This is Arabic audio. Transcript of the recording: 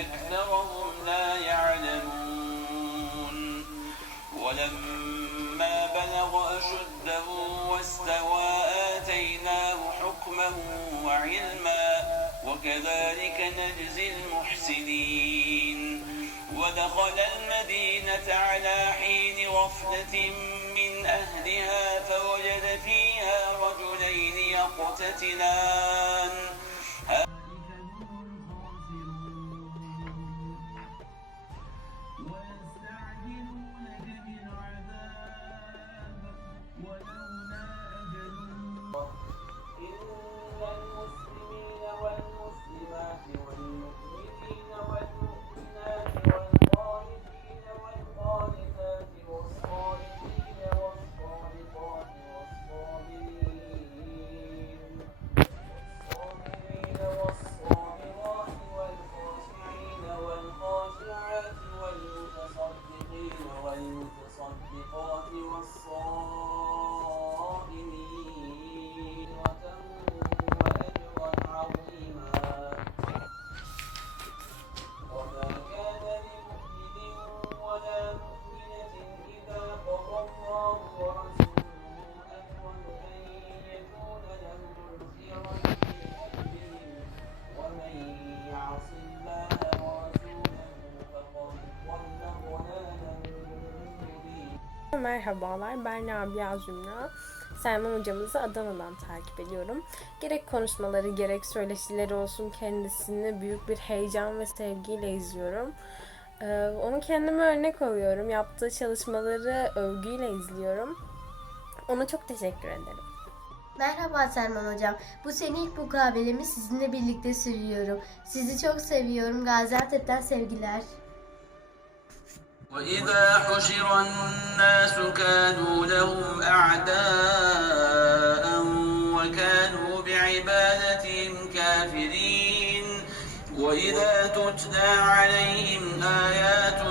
أكثرهم لا يعلمون. ولما بلغ أشده واستوى آتيناه حكما وعلما وكذلك نجزي المحسنين. ودخل المدينة على حين غفلة من أهلها فوجد فيها رجلين يقتتلان. والمتصدقات والصائمين Merhabalar, ben Rabia Zümra. Selman hocamızı Adana'dan takip ediyorum. Gerek konuşmaları gerek söyleşileri olsun kendisini büyük bir heyecan ve sevgiyle izliyorum. Ee, onu kendime örnek alıyorum. Yaptığı çalışmaları övgüyle izliyorum. Ona çok teşekkür ederim. Merhaba Selman Hocam. Bu sene ilk mukabelemi sizinle birlikte sürüyorum. Sizi çok seviyorum. Gaziantep'ten sevgiler. وإذا حشر الناس كانوا لهم أعداء وكانوا بعبادتهم كافرين. وإذا تتلى عليهم آياتنا